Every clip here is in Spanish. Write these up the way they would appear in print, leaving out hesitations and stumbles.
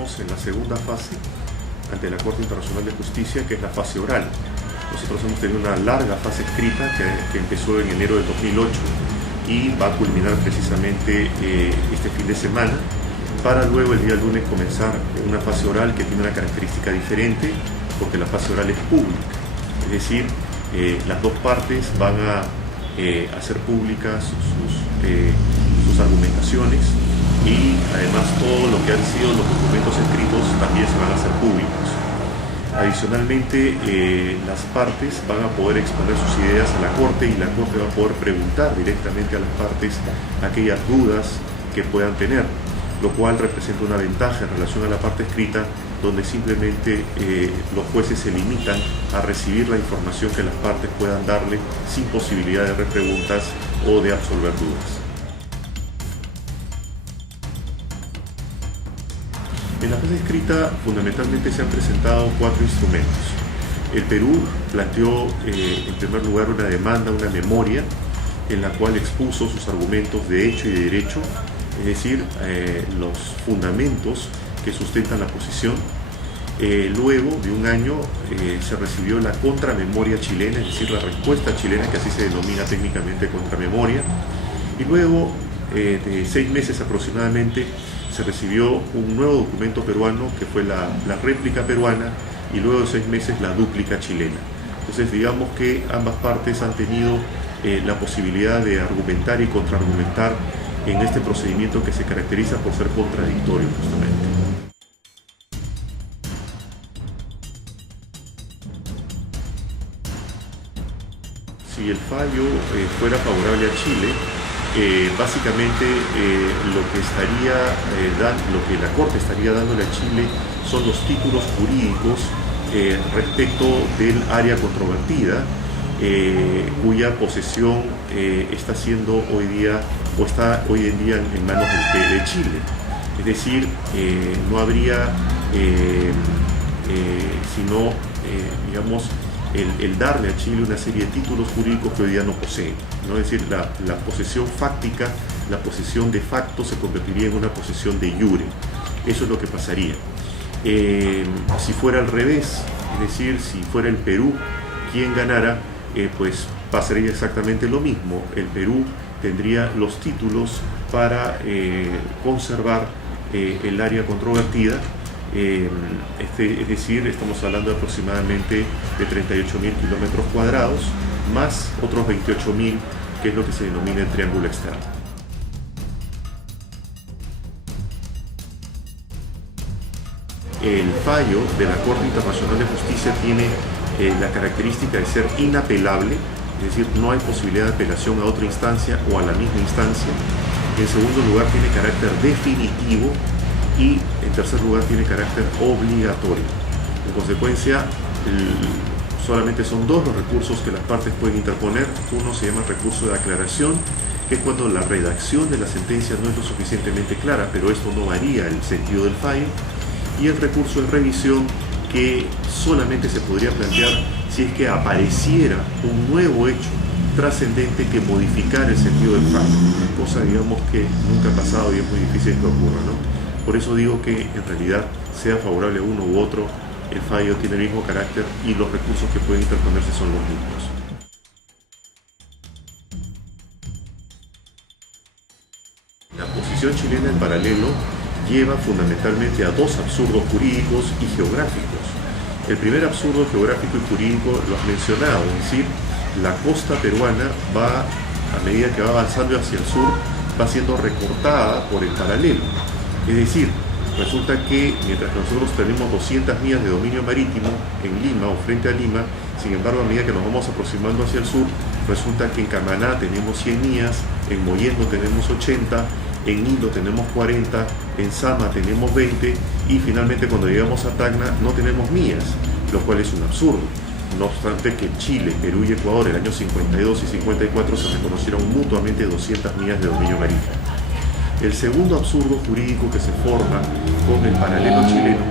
estamos en la segunda fase ante la Corte Internacional de Justicia, que es la fase oral. Nosotros hemos tenido una larga fase escrita que empezó en enero del 2008 y va a culminar precisamente este fin de semana, para luego el día lunes comenzar una fase oral que tiene una característica diferente, porque la fase oral es pública. Es decir, las dos partes van a hacer públicas sus argumentaciones, y además todo lo que han sido los documentos escritos también se van a hacer públicos. Adicionalmente, las partes van a poder exponer sus ideas a la Corte, y la Corte va a poder preguntar directamente a las partes aquellas dudas que puedan tener, lo cual representa una ventaja en relación a la parte escrita, donde simplemente los jueces se limitan a recibir la información que las partes puedan darle sin posibilidad de repreguntas o de absolver dudas. En la fase escrita fundamentalmente se han presentado 4 instrumentos. El Perú planteó en primer lugar una demanda, una memoria, en la cual expuso sus argumentos de hecho y de derecho, es decir, los fundamentos que sustentan la posición. Luego de un año se recibió la contramemoria chilena, es decir, la respuesta chilena, que así se denomina técnicamente contramemoria, y luego de 6 meses aproximadamente se recibió un nuevo documento peruano, que fue la réplica peruana, y luego de 6 meses la dúplica chilena. Entonces, digamos que ambas partes han tenido la posibilidad de argumentar y contraargumentar en este procedimiento que se caracteriza por ser contradictorio justamente. Si el fallo fuera favorable a Chile, básicamente lo que la Corte estaría dándole a Chile son los títulos jurídicos respecto del área controvertida, cuya posesión está siendo hoy en día en manos de Chile. Es decir, no habría sino, digamos, el darle a Chile una serie de títulos jurídicos que hoy día no posee, ¿no? Es decir, la posesión fáctica, la posesión de facto se convertiría en una posesión de iure. Eso es lo que pasaría. Si fuera al revés, es decir, si fuera el Perú quien ganara, pues pasaría exactamente lo mismo. El Perú tendría los títulos para conservar el área controvertida. Es decir, estamos hablando de aproximadamente de 38.000 kilómetros cuadrados, más otros 28.000, que es lo que se denomina el triángulo externo. El fallo de la Corte Internacional de Justicia tiene la característica de ser inapelable, es decir, no hay posibilidad de apelación a otra instancia o a la misma instancia. En segundo lugar, tiene carácter definitivo, y en tercer lugar tiene carácter obligatorio. En consecuencia, solamente son 2 los recursos que las partes pueden interponer. Uno se llama recurso de aclaración, que es cuando la redacción de la sentencia no es lo suficientemente clara, pero esto no varía el sentido del fallo. Y el recurso de revisión, que solamente se podría plantear si es que apareciera un nuevo hecho trascendente que modificara el sentido del fallo, cosa, digamos, que nunca ha pasado y es muy difícil que ocurra, ¿no? Por eso digo que en realidad, sea favorable a uno u otro, el fallo tiene el mismo carácter y los recursos que pueden interponerse son los mismos. La posición chilena en paralelo lleva fundamentalmente a 2 absurdos jurídicos y geográficos. El primer absurdo geográfico y jurídico lo has mencionado, es decir, la costa peruana va, a medida que va avanzando hacia el sur, va siendo recortada por el paralelo. Es decir, resulta que mientras que nosotros tenemos 200 millas de dominio marítimo en Lima o frente a Lima, sin embargo, a medida que nos vamos aproximando hacia el sur, resulta que en Camaná tenemos 100 millas, en Mollendo tenemos 80, en Hilo tenemos 40, en Sama tenemos 20, y finalmente cuando llegamos a Tacna no tenemos millas, lo cual es un absurdo. No obstante que Chile, Perú y Ecuador en el año 52 y 54 se reconocieron mutuamente 200 millas de dominio marítimo. El segundo absurdo jurídico que se forma con el paralelo chileno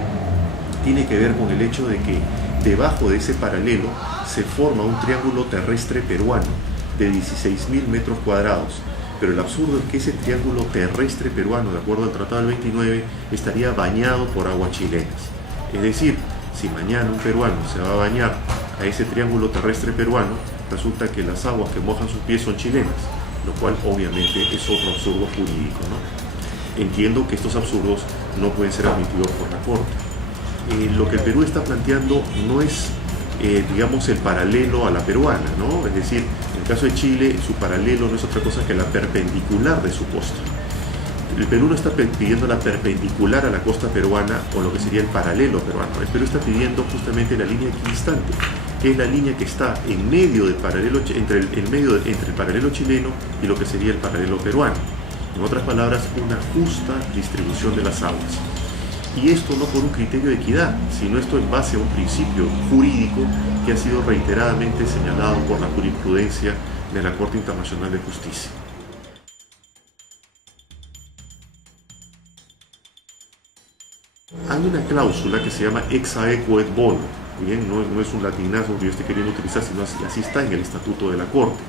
tiene que ver con el hecho de que debajo de ese paralelo se forma un triángulo terrestre peruano de 16.000 metros cuadrados. pero el absurdo es que ese triángulo terrestre peruano, de acuerdo al Tratado del 29, estaría bañado por aguas chilenas. Es decir, si mañana un peruano se va a bañar a ese triángulo terrestre peruano, resulta que las aguas que mojan sus pies son chilenas, lo cual obviamente es otro absurdo jurídico, ¿no? Entiendo que estos absurdos no pueden ser admitidos por la Corte. Lo que el Perú está planteando no es, digamos, el paralelo a la peruana, ¿no? Es decir, en el caso de Chile, su paralelo no es otra cosa que la perpendicular de su costa. El Perú no está pidiendo la perpendicular a la costa peruana o lo que sería el paralelo peruano. El Perú está pidiendo justamente la línea equidistante, que es la línea que está en medio del paralelo, entre el paralelo chileno y lo que sería el paralelo peruano. En otras palabras, una justa distribución de las aguas. Y esto no por un criterio de equidad, sino esto en base a un principio jurídico que ha sido reiteradamente señalado por la jurisprudencia de la Corte Internacional de Justicia. Hay una cláusula que se llama ex aequo et bono. Bien, no es un latinazo que yo esté queriendo utilizar, sino así está en el estatuto de la Corte.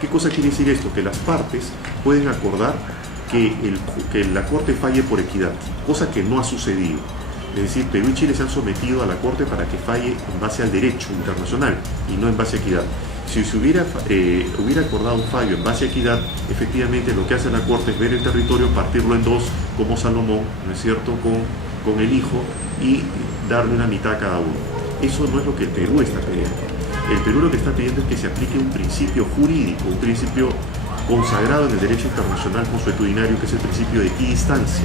¿Qué cosa quiere decir esto? Que las partes pueden acordar que la Corte falle por equidad, cosa que no ha sucedido. Es decir, Perú y Chile se han sometido a la Corte para que falle en base al derecho internacional y no en base a equidad. Si se hubiera acordado un fallo en base a equidad, efectivamente lo que hace la Corte es ver el territorio, partirlo en dos, como Salomón, ¿no es cierto?, con el hijo, y darle una mitad a cada uno. Eso no es lo que el Perú está pidiendo. El Perú lo que está pidiendo es que se aplique un principio jurídico, un principio consagrado en el derecho internacional consuetudinario, que es el principio de equidistancia,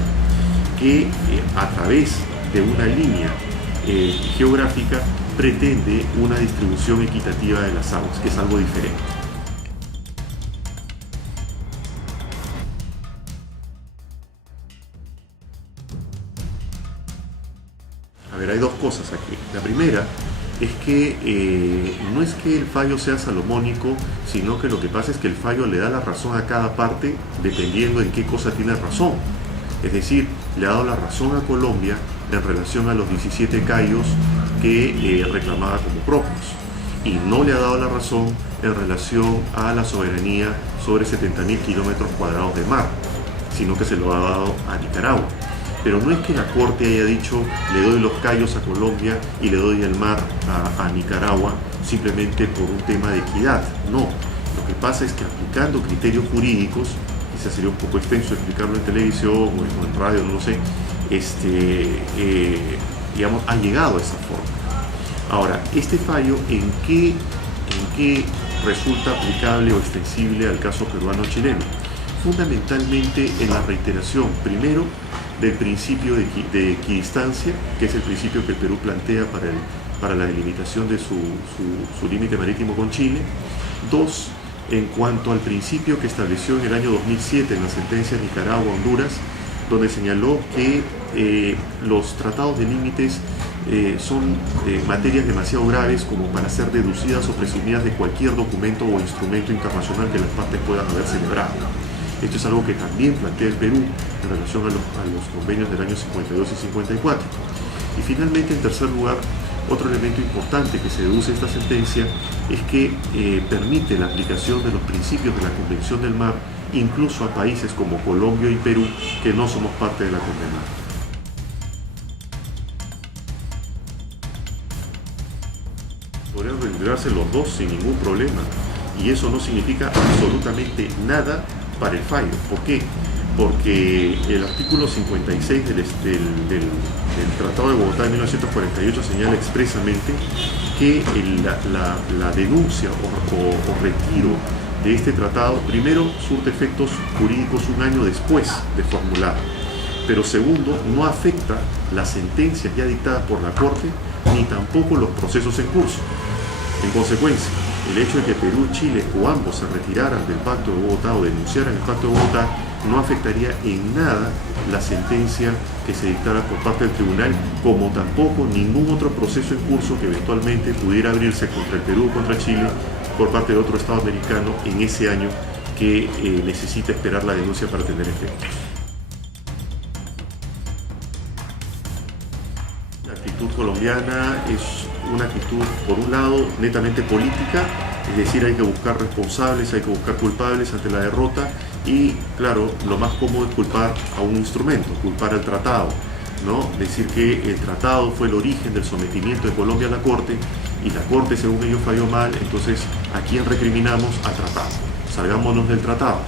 que a través de una línea geográfica pretende una distribución equitativa de las aguas, que es algo diferente. A ver, hay dos cosas aquí. La primera es que no es que el fallo sea salomónico, sino que lo que pasa es que el fallo le da la razón a cada parte dependiendo en qué cosa tiene razón. Es decir, le ha dado la razón a Colombia en relación a los 17 cayos que reclamaba como propios, y no le ha dado la razón en relación a la soberanía sobre 70.000 kilómetros cuadrados de mar, sino que se lo ha dado a Nicaragua. Pero no es que la Corte haya dicho le doy los cayos a Colombia y le doy el mar a Nicaragua simplemente por un tema de equidad. No, lo que pasa es que aplicando criterios jurídicos, quizás sería un poco extenso explicarlo en televisión o en radio, no lo sé, digamos, ha llegado a esa forma. Ahora, este fallo, ¿en qué resulta aplicable o extensible al caso peruano-chileno? Fundamentalmente en la reiteración, primero, del principio de equidistancia, que es el principio que el Perú plantea para la delimitación de su límite marítimo con Chile. Dos, en cuanto al principio que estableció en el año 2007 en la sentencia Nicaragua-Honduras, donde señaló que los tratados de límites son materias demasiado graves como para ser deducidas o presumidas de cualquier documento o instrumento internacional que las partes puedan haber celebrado. Esto es algo que también plantea el Perú en relación a los convenios del año 52 y 54. Y finalmente, en tercer lugar, otro elemento importante que se deduce de esta sentencia es que permite la aplicación de los principios de la Convención del Mar incluso a países como Colombia y Perú, que no somos parte de la Convención. Podrían retirarse los dos sin ningún problema, y eso no significa absolutamente nada para el fallo. ¿Por qué? Porque el artículo 56 del Tratado de Bogotá de 1948 señala expresamente que la denuncia o retiro de este tratado, primero, surte efectos jurídicos un año después de formulado, pero segundo, no afecta las sentencias ya dictadas por la Corte ni tampoco los procesos en curso. En consecuencia, el hecho de que Perú y Chile o ambos se retiraran del Pacto de Bogotá o denunciaran el Pacto de Bogotá no afectaría en nada la sentencia que se dictara por parte del tribunal, como tampoco ningún otro proceso en curso que eventualmente pudiera abrirse contra el Perú o contra Chile por parte de otro Estado americano en ese año que necesita esperar la denuncia para tener efectos. La actitud colombiana es una actitud, por un lado, netamente política, Es decir, hay que buscar responsables, hay que buscar culpables ante la derrota y, claro, lo más cómodo es culpar a un instrumento, culpar al tratado, ¿no? Decir que el tratado fue el origen del sometimiento de Colombia a la Corte y la Corte, según ellos, falló mal, entonces ¿a quién recriminamos? Al tratado. Salgámonos del tratado.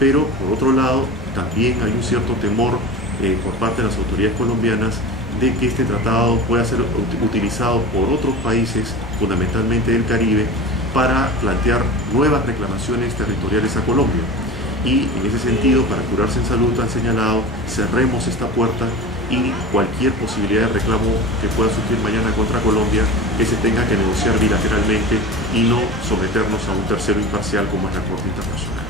Pero, por otro lado, también hay un cierto temor por parte de las autoridades colombianas de que este tratado pueda ser utilizado por otros países, fundamentalmente del Caribe, para plantear nuevas reclamaciones territoriales a Colombia. Y en ese sentido, para curarse en salud, han señalado, cerremos esta puerta y cualquier posibilidad de reclamo que pueda surgir mañana contra Colombia, que se tenga que negociar bilateralmente y no someternos a un tercero imparcial como es la Corte Internacional.